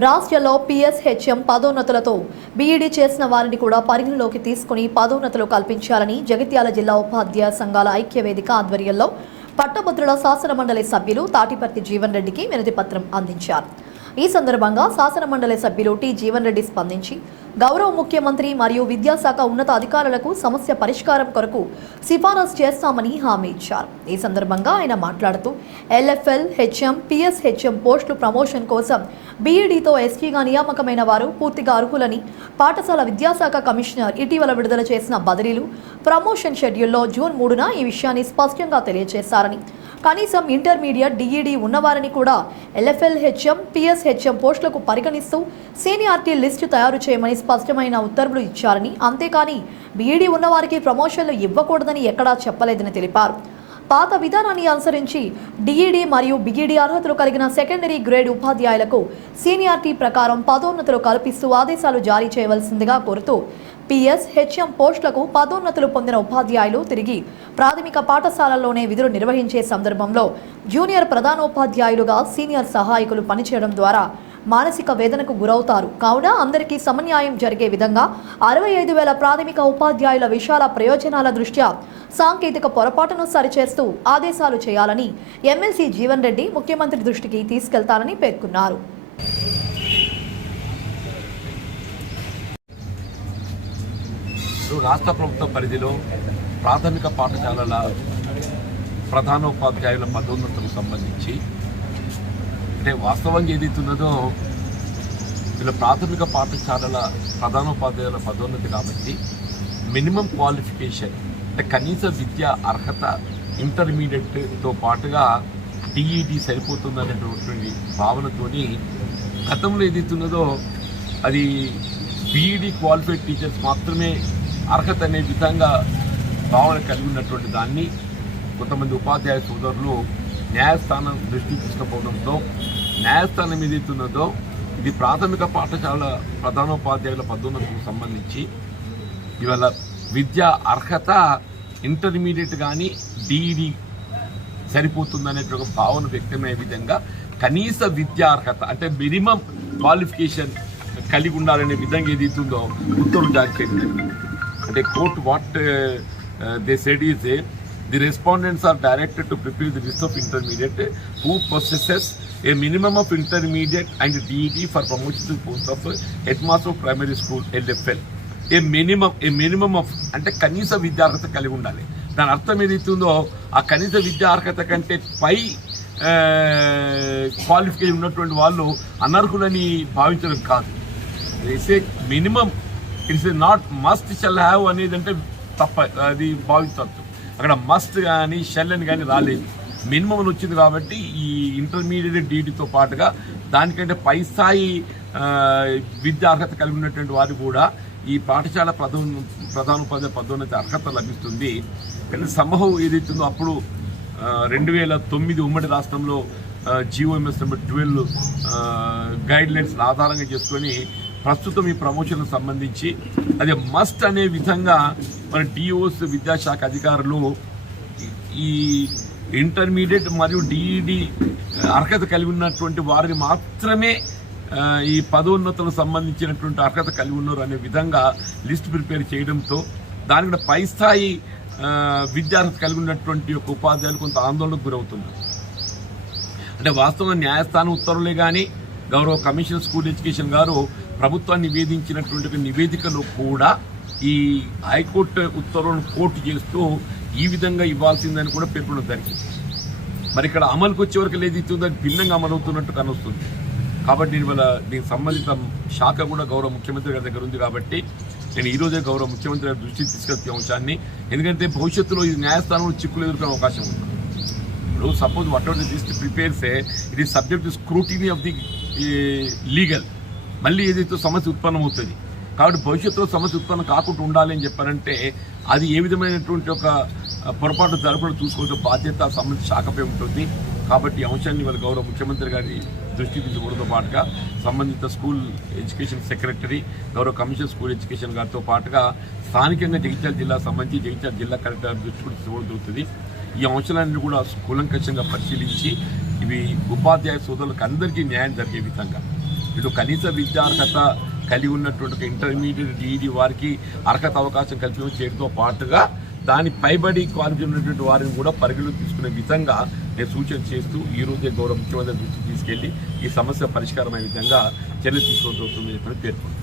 రాష్ట్రంలో PSHM పదోన్నతులతో B Ed చేసిన వారిని కూడా పరిగణలోకి తీసుకుని పదోన్నతులు కల్పించాలని జగిత్యాల జిల్లా ఉపాధ్యాయ సంఘాల ఐక్య వేదిక ఆధ్వర్యంలో పట్టభద్రుల శాసన మండలి సభ్యులు తాటిపర్తి జీవన్ రెడ్డికి వినతి పత్రం అందించారు. ఈ సందర్భంగా శాసన మండలి సభ్యులు టి జీవన్ రెడ్డి స్పందించి గౌరవ ముఖ్యమంత్రి మరియు విద్యాశాఖ ఉన్నత అధికారులకు సమస్య పరిష్కారం కొరకు సిఫారసు చేస్తామని హామీ ఇచ్చారు. ఈ సందర్భంగా ఆయన మాట్లాడుతూ ఎల్ఎఫ్ఎల్, హెచ్ఎం, పిఎస్హెచ్ఎం పోస్టులు ప్రమోషన్ కోసం బీఈడీతో ఎస్టీగా నియామకమైన వారు పూర్తిగా అర్హులని పాఠశాల విద్యాశాఖ కమిషనర్ ఇటీవల విడుదల చేసిన బదిలీలు ప్రమోషన్ షెడ్యూల్లో జూన్ 3న ఈ విషయాన్ని స్పష్టంగా తెలియజేశారని, కనీసం ఇంటర్మీడియట్ డిఈడి ఉన్నవారిని కూడా ఎల్ఎఫ్ఎల్, హెచ్ఎం, పిఎస్హెచ్ఎం పోస్టులకు పరిగణిస్తూ సీనియారిటీ లిస్టు తయారు చేయమని స్పష్టమైన ఉత్తర్వులు ఇచ్చారని, అంతేకాని బీఈడీ ఉన్నవారికి ప్రమోషన్లు ఇవ్వకూడదని ఎక్కడా చెప్పలేదని తెలిపారు. పాత విధానాన్ని అనుసరించి డిఈడి మరియు బిఈడి అర్హతలు కలిగిన సెకండరీ గ్రేడ్ ఉపాధ్యాయులకు సీనియారిటీ ప్రకారం పదోన్నతులు కల్పిస్తూ ఆదేశాలు జారీ చేయవలసిందిగా కోరుతూ పిఎస్, హెచ్ఎం పోస్టులకు పదోన్నతులు పొందిన ఉపాధ్యాయులు తిరిగి ప్రాథమిక పాఠశాలల్లోనే విధులు నిర్వహించే సందర్భంలో జూనియర్ ప్రధానోపాధ్యాయులుగా సీనియర్ సహాయకులు పనిచేయడం ద్వారా మానసిక వేదనకు గురవుతారు. కావున అందరికీ సమన్యాయం జరిగే విధంగా 65,000 ప్రాథమిక ఉపాధ్యాయుల విశాల ప్రయోజనాల దృష్ట్యా సాంకేతిక పొరపాటును సరిచేస్తూ ఆదేశాలు చేయాలని ఎమ్మెల్సీ జీవన్ రెడ్డి ముఖ్యమంత్రి దృష్టికి తీసుకెళ్తారని పేర్కొన్నారు. రాష్ట్ర ప్రభుత్వ పరిధిలో ప్రాథమిక పాఠశాలల ప్రధానోపాధ్యాయుల పదోన్నతులకు సంబంధించి అంటే వాస్తవంగా ఏదైతున్నదో వీళ్ళ ప్రాథమిక పాఠశాలల ప్రధానోపాధ్యాయుల పదోన్నతి కాబట్టి మినిమం క్వాలిఫికేషన్ అంటే కనీస విద్యా అర్హత ఇంటర్మీడియట్తో పాటుగా డిఈడి సరిపోతుందనేటువంటి భావనతోని గతంలో ఏదైతున్నదో అది బీఈడి క్వాలిఫైడ్ టీచర్స్ మాత్రమే అర్హత అనే విధంగా భావన కలిగి ఉన్నటువంటి దాన్ని కొంతమంది ఉపాధ్యాయ సోదరులు న్యాయస్థానం దృష్టికి తీసుకుపోవడంతో న్యాయస్థానం ఏదైతున్నదో ఇది ప్రాథమిక పాఠశాల ప్రధానోపాధ్యాయుల పదోన్నతులకు సంబంధించి ఇవాళ విద్యా అర్హత ఇంటర్మీడియట్ కానీ డిఈడి సరిపోతుందనే ఒక భావన వ్యక్తమయ్యే విధంగా కనీస విద్యా అర్హత అంటే మినిమం క్వాలిఫికేషన్ కలిగి ఉండాలనే విధంగా ఏదైతుందో ఉత్తర్వులు జారీ చేయడం. అంటే court what they said is the respondents are directed to prepare the list of intermediate who possesses a minimum of intermediate and DED for promotion to the post of headmaster of primary school LFL. A minimum of అంటే కనీస విద్యార్హత కలిగి ఉండాలి. దాని అర్థం ఏదైతుందో ఆ కనీస విద్యార్హత కంటే పై క్వాలిఫికేషన్ ఉన్నటువంటి వాళ్ళు అనర్హులని భావించడం కాదు. It's a minimum, it's a not must shall have అనేది అంటే తప్ప, అది భావించవచ్చు. అక్కడ మస్ట్ కానీ షెల్ అని కానీ రాలేదు, మినిమం వచ్చింది. కాబట్టి ఈ ఇంటర్మీడియట్ డిఈడితో పాటుగా దానికంటే పై స్థాయి విద్యా అర్హత కలిగి ఉన్నటువంటి వారు కూడా ఈ పాఠశాల ప్రధానోపాధ్యాయ పదోన్నతి అర్హత లభిస్తుంది. కానీ సంభవం ఏదైతుందో అప్పుడు 2009 ఉమ్మడి రాష్ట్రంలో GOMS నెంబర్ 12 గైడ్ లైన్స్ ఆధారంగా చేసుకొని ప్రస్తుతం ఈ ప్రమోషన్కు సంబంధించి అదే మస్ట్ అనే విధంగా మన డిఓస్ విద్యాశాఖ అధికారులు ఈ ఇంటర్మీడియట్ మరియు డిఈడి అర్హత కలిగి ఉన్నటువంటి వారిని మాత్రమే ఈ పదోన్నతులకు సంబంధించినటువంటి అర్హత కలిగి ఉన్నారు అనే విధంగా లిస్ట్ ప్రిపేర్ చేయడంతో దాని కూడా పై స్థాయి విద్యార్హత కలిగి ఉన్నటువంటి ఒక ఉపాధ్యాయులు కొంత ఆందోళనకు గురవుతున్నారు. అంటే వాస్తవంగా న్యాయస్థానం ఉత్తర్వులే కానీ గౌరవ కమిషనర్ స్కూల్ ఎడ్యుకేషన్ గారు ప్రభుత్వాన్ని నివేదించినటువంటి నివేదికలో కూడా ఈ హైకోర్టు ఉత్తర్వులను కోర్టు చేస్తూ ఈ విధంగా ఇవ్వాల్సిందని కూడా పేర్కొనడం జరిగింది. మరి ఇక్కడ అమలుకు వచ్చే వరకు ఏదైతుందో భిన్నంగా అమలవుతున్నట్టు కనొస్తుంది. కాబట్టి దీనికి సంబంధిత శాఖ కూడా గౌరవ ముఖ్యమంత్రి గారి దగ్గర ఉంది. కాబట్టి నేను ఈరోజే గౌరవ ముఖ్యమంత్రి గారి దృష్టికి తీసుకొచ్చే అంశాన్ని, ఎందుకంటే భవిష్యత్తులో ఈ న్యాయస్థానంలో చిక్కులు ఎదుర్కొనే అవకాశం ఉంది. ఇప్పుడు suppose what ever this prepares it is subject to scrutiny of the legal, మళ్ళీ ఏదైతే సమస్య ఉత్పన్నమవుతుంది. కాబట్టి భవిష్యత్తులో సమస్య ఉత్పన్నం కాకుండా ఉండాలి అని చెప్పారంటే అది ఏ విధమైనటువంటి ఒక పొరపాటు జరగకుండా చూసుకోవాల్సిన బాధ్యత సంబంధించిన శాఖపై ఉంటుంది. కాబట్టి ఈ అంశాన్ని వాళ్ళ గౌరవ ముఖ్యమంత్రి గారి దృష్టికి తీసుకోవడంతో పాటుగా సంబంధిత స్కూల్ ఎడ్యుకేషన్ సెక్రటరీ, గౌరవ కమిషనర్ స్కూల్ ఎడ్యుకేషన్ గారితో పాటుగా స్థానికంగా జగిత్యాల జిల్లాకు సంబంధించి జగిత్యాల జిల్లా కలెక్టర్ దృష్టి కూడా తీసుకోవడం జరుగుతుంది. ఈ అంశాలన్నీ కూడా కూలంకషంగా పరిశీలించి ఇవి ఉపాధ్యాయ సోదరులకు అందరికీ న్యాయం జరిగే విధంగా ఇటు కనీస విద్యా అర్హత కలిగి ఉన్నటువంటి ఇంటర్మీడియట్ డిఈడి వారికి అర్హత అవకాశం కల్పించడంతో పాటుగా దాని పైబడి క్వాలిటీ ఉన్నటువంటి వారిని కూడా పరిగణలోకి తీసుకునే విధంగా నేను సూచన చేస్తూ ఈ రోజే గౌరవ ముఖ్యమంత్రి దృష్టికి తీసుకెళ్లి ఈ సమస్య పరిష్కారమయ్యే విధంగా చర్యలు తీసుకోవాల్సి వస్తుందని చెప్పి పేర్కొన్నాను.